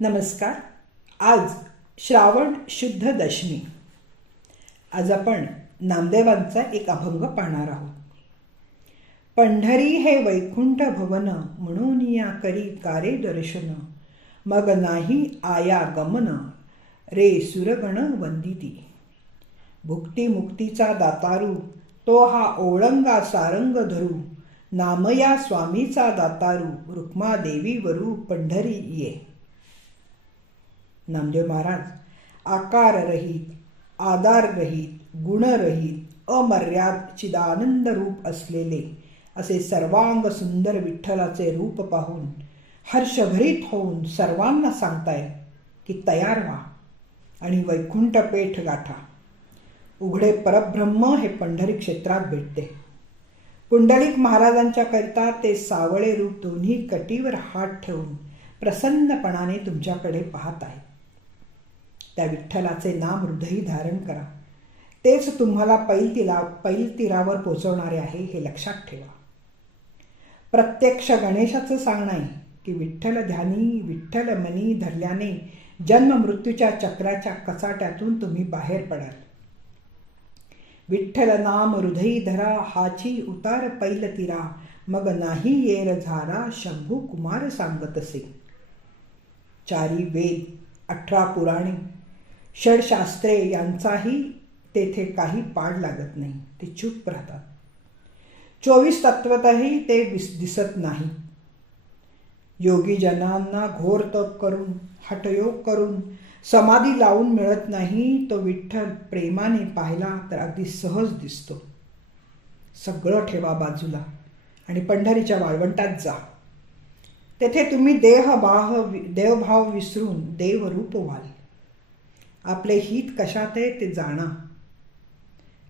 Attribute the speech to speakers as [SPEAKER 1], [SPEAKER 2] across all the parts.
[SPEAKER 1] नमस्कार. आज श्रावण शुद्ध दशमी. आज आपण नामदेवांचा एक अभंग पाहणार आहोत. पंढरी हे वैकुंठ भवन म्हणून या करी कारे दर्शन. मग नाही आया गमन रे सुरगण वंदिती. भुक्ती मुक्तीचा दातारू तो हा ओळंगा सारंग धरू. नामया स्वामीचा दातारू रुक्मा देवी वरू पंढरी ये. नामदेव महाराज आकार रहित आधार रहित गुणरहित अमर्याद चिदानंद रूप असलेले असे सर्वांग सुंदर विठ्ठलाचे रूप पाहून हर्षभरीत होऊन सर्वांना सांगताय की तयार व्हा आणि वैकुंठ पेठ गाठा. उघडे परब्रह्म हे पंढरी क्षेत्रात भेटते. पुंडलिक महाराजांच्या करता ते सावळे रूप दोन्ही कटीवर हात ठेवून प्रसन्नपणाने तुमच्याकडे पाहत आहे त्या विठ्ठलाचे नाम हृदयी धारण करा. तेच तुम्हाला पैल तिला पैल तीरावर पोचवणारे आहे हे लक्षात ठेवा. प्रत्यक्ष गणेशाचं सांगणं आहे की विठ्ठल ध्यानी विठ्ठल मनी धरल्याने जन्म मृत्यूच्या चक्राच्या कचाट्यातून तुम्ही बाहेर पडाल. विठ्ठल नाम हृदयी धरा हाची उतार पैल तिरा मग नाही येर झारा शंभू कुमार सांगतसे चारी वेद अठरा पुराणे षडशास्त्रे यांचाही तेथे काही पाड लागत नाही. ते चूप राहतात चोवीस तत्वतही ते दिसत नाही. योगी जनांना घोर तप करून हटयोग करून समाधी लावून मिळत नाही तो विठ्ठल प्रेमाने पाहिला तर अगदी सहज दिसतो. सगळं ठेवा बाजूला आणि पंढरीच्या वाळवंटात जा. तेथे तुम्ही देहबाह देवभाव विसरून देवरूप व्हाल. आपले हित कशात आहे ते जाणा.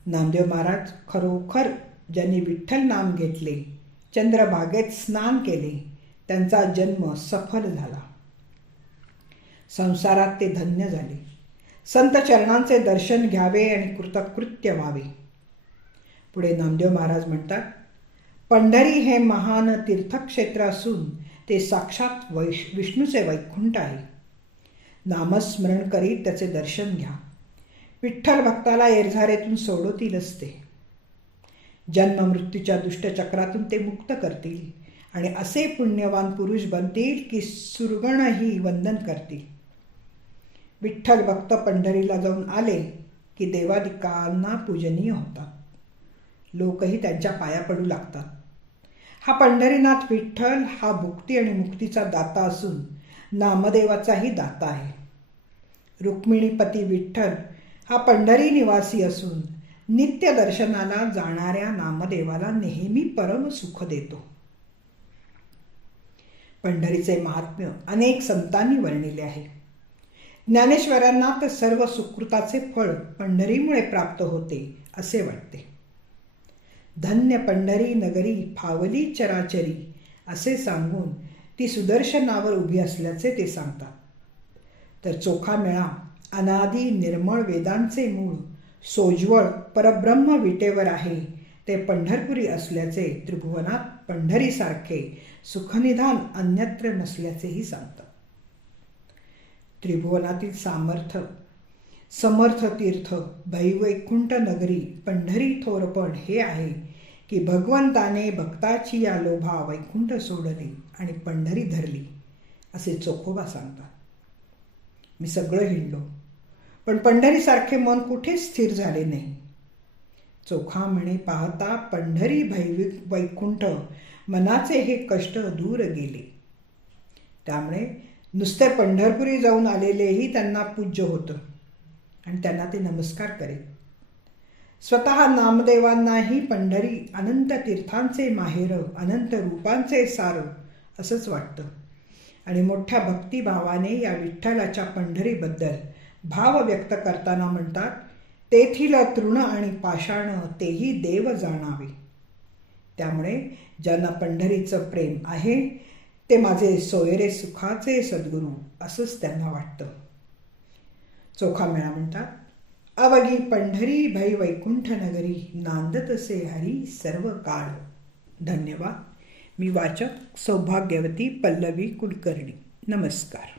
[SPEAKER 1] नामदेव महाराज खरोखर ज्यांनी विठ्ठल नाम घेतले चंद्रभागेत स्नान केले त्यांचा जन्म सफल झाला. संसारात ते धन्य झाले. संत चरणांचे दर्शन घ्यावे आणि कृतकृत्य व्हावे. पुढे नामदेव महाराज म्हणतात पंढरी हे महान तीर्थक्षेत्र असून ते साक्षात वैश विष्णूचे वैकुंठ आहे. नामस्मरण करीत त्याचे दर्शन घ्या. विठ्ठल भक्ताला एरझारेतून सोडवतीलच ते जन्म मृत्यूच्या दुष्टचक्रातून ते मुक्त करतील आणि असे पुण्यवान पुरुष बनतील की सुरगणही वंदन करतील. विठ्ठल भक्त पंढरीला जाऊन आले की देवादिकांना पूजनीय होतात. लोकही त्यांच्या पाया पडू लागतात. हा पंढरीनाथ विठ्ठल हा भुक्ती आणि मुक्तीचा दाता असून नामदेवाचाही दाता आहे. रुक्मिणीपती विठ्ठल हा पंढरी निवासी असून नित्य दर्शनाला जाणाऱ्या नामदेवाला नेहमी परम सुख देतो. पंढरीचे महात्म्य अनेक संतांनी वर्णिले आहे. ज्ञानेश्वरांना तर सर्व सुकृताचे फळ पंढरीमुळे प्राप्त होते असे वाटते. धन्य पंढरी नगरी फावली चराचरी असे सांगून ती सुदर्शनावर उभी असल्याचे ते सांगतात. तर चोखा मेळा. अनादी निर्मळ वेदांचे मूळ. सोज्वळ परब्रह्म विटेवर आहे. ते पंढरपुरी असल्याचे त्रिभुवनात पंढरीसारखे सुखनिधान अन्यत्र नसल्याचेही सांगतात. त्रिभुवनातील सामर्थ्य समर्थ तीर्थ भैवैकुंठ नगरी पंढरी थोरपण हे आहे की भगवंताने भक्ताची या लोभा वैकुंठ सोडली आणि पंढरी धरली असे चोखोबा सांगतात. मी सगळं हिंडलो. पण पंढरीसारखे मन कुठेच स्थिर झाले नाही. चोखा म्हणे पाहता पंढरी भैविक वैकुंठ मनाचे हे कष्ट दूर गेले. त्यामुळे नुसते पंढरपुरी जाऊन आलेलेही त्यांना पूज्य होतं आणि त्यांना ते नमस्कार करेल स्वतः नामदेवांनाही पंढरी अनंत तीर्थांचे माहेर अनंत रूपांचे सार असंच वाटतं. आणि मोठ्या भक्तिभावाने या विठ्ठलाच्या पंढरीबद्दल भाव व्यक्त करताना म्हणतात तेथील तृण आणि पाषाण तेही देव जाणावे. त्यामुळे ज्यांना पंढरीचं प्रेम आहे ते माझे सोयरे सुखाचे सद्गुरू असंच त्यांना वाटतं. चोखा मेळा म्हणतात अवगी पंढरी भै वैकुंठ नगरी नांदतसे हरी सर्व काळ. धन्यवाद. मी वाचक सौभाग्यवती पल्लवी कुलकर्णी. नमस्कार.